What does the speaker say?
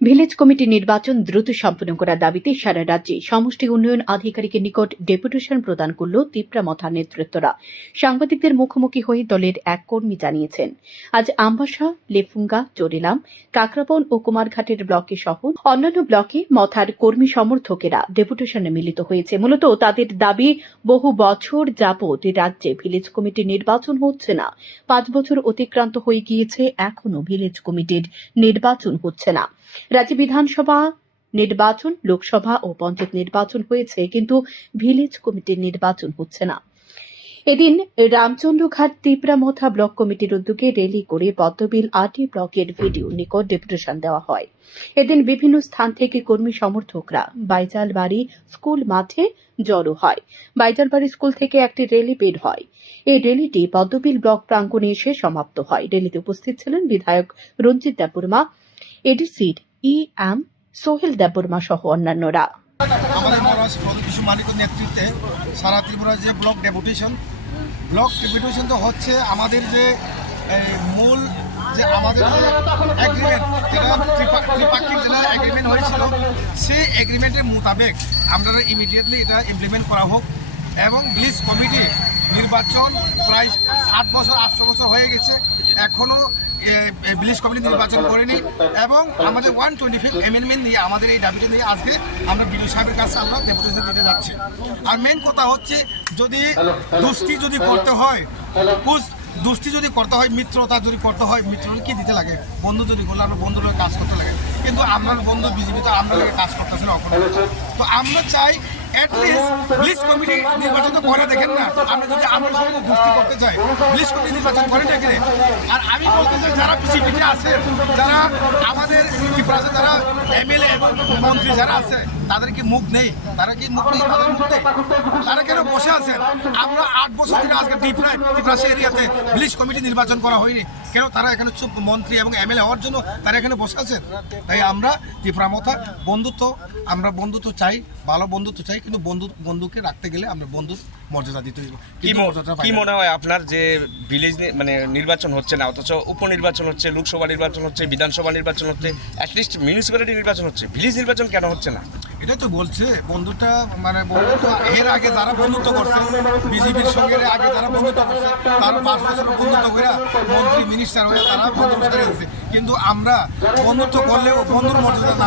Village committee নির্বাচন দ্রুত সম্পন্ন করার দাবিতে সারা রাজ্যে সমষ্টি উন্নয়ন আধিকারিকের নিকট ডেপুটেশন প্রদান করল তিপ্রামথার নেতৃত্বরা। সাংবাদিকদের মুখোমুখি হয়ে দলের এক কর্মী জানিয়েছেন, আজ আমবাসা, লেফুঙ্গা, চোরিলাম, কাকরাবন ও কুমারঘাটের ব্লকে সহ অন্যান্য ব্লকে মথার কর্মী সমর্থকেরা ডেপুটেশনে মিলিত হয়েছে। মূলত তাদের দাবি, বহু বছর যাবৎ রাজ্যে ভিলেজ কমিটির নির্বাচন হচ্ছে না। 5 বছর অতিক্রান্ত হয়ে গিয়েছে, এখনো ভিলেজ কমিটির নির্বাচন হচ্ছে না। রাজ্যে বিধানসভা নির্বাচন, লোকসভা ও পঞ্চায়েত নির্বাচন হয়েছে, কিন্তু ভিলেজ কমিটির নির্বাচন হচ্ছে না। এদিন রামচন্দ্রঘাট তিপ্রামথা ব্লক কমিটির উদ্যোগে র্যালি করে পদ্মবিল 8 ব্লকের ভিডিও নিকট ডেপুটেশন দেওয়া হয়। এদিন বিভিন্ন স্থান থেকে কর্মী সমর্থকরা বাইজালবাড়ি স্কুল মাঠে জড়ো হয়। বাইজালবাড়ি স্কুল থেকে একটি র্যালি বের হয়। এই র্যালিটি পদ্মবিল ব্লক প্রাঙ্গণে এসে সমাপ্ত হয়। র্যালিতে উপস্থিত ছিলেন বিধায়ক রঞ্জিত দেববর্মা, এডিসির এম সোহেল দেববর্মা সহ অন্যান্যরা। আমাদের মহারাজ প্রদীপ মালিকের নেতৃত্বে সারা ত্রিপুরা যে ব্লক ডেপুটেশন তো হচ্ছে আমাদের যে মূল যে আমাদের এগ্রিমেন্ট, যেটা ত্রিপাক্ষিক যেটা এগ্রিমেন্ট হয়েছিল, সেই এগ্রিমেন্টের মোতাবেক আমরা ইমিডিয়েটলি এটা ইমপ্লিমেন্ট করা হোক। এবং ভিলেজ কমিটি নির্বাচন প্রায় 7 বছর 8 বছর হয়ে গেছে, এখনও ভিলেজ কমিটি নির্বাচন করেনি। এবং আমাদের 125 অ্যামেন্ডমেন্ট নিয়ে আমাদের এই দাবিটা নিয়ে আজকে আমরা বিডিও সাহেবের কাছে আমরা ডেপুটেশন দিতে যাচ্ছি। আর মেন কথা হচ্ছে, যদি দুষ্টি যদি করতে হয়, মিত্রতা যদি করতে হয়, মিত্রকে কি দিতে লাগে? বন্ধু যদি বলে আমরা বন্ধুর লোক কাজ করতে লাগে, কিন্তু আপনার বন্ধু বিজেপি তো আমরা কাজ করতেছে না। তো আমরা চাই অ্যাটলিস্ট ভিলেজ কমিটি নির্বাচন তো করে দেখেন না। আমরা যদি আমরা সঙ্গে গোষ্ঠী করতে চাই, ভিলেজ কমিটি নির্বাচন করে দেখে। আর আমি বলতে চাই, যারা বিজেপিতে আছে, যারা আমাদের ত্রিপুরাতে যারা এমএলএ এবং মন্ত্রী যারা আছে, তাদের কি মুখ নেই? তারা কি মুখ নেই? তাদের মুখ নেই? তারা কেন বসে আছেন? আমরা 8 বছর ধরে আজকে ত্রিপুরা এরিয়াতে ভিলেজ কমিটি নির্বাচন করা হয়নি কেন? তারা এখানে চুপ মন্ত্রী এবং এমএলএ হওয়ার জন্য তারা এখানে বসে আছেন। তাই আমরা ত্রিপুরামথা আমরা বন্ধুত্ব চাই, ভালো বন্ধুত্ব চাই, কিন্তু বন্ধুকে রাখতে গেলে আমরা বন্ধুর মর্যাদা দিতে হবে। কি মনে হয় আপনার যে ভিলেজ মানে নির্বাচন হচ্ছে না, অথচ উপনির্বাচন হচ্ছে, লোকসভা নির্বাচন হচ্ছে, বিধানসভা নির্বাচন হচ্ছে, অ্যাটলিস্ট মিউনিসিপ্যালিটি নির্বাচন হচ্ছে, ভিলেজ নির্বাচন কেন হচ্ছে না? এটাই তো বলছে বন্ধুত্ব এর আগে যারা বন্ধুত্ব করছে, বিজেপির সঙ্গে আগে যারা বন্ধুত্ব করছে, তারা 5 বছর বন্ধুত্ব করে মন্ত্রী মিনিস্টার হয়ে তারা বন্ধুত্ব করে দিচ্ছে। কিন্তু আমরা বন্ধুত্ব করলেও বন্ধুর মর্যাদা না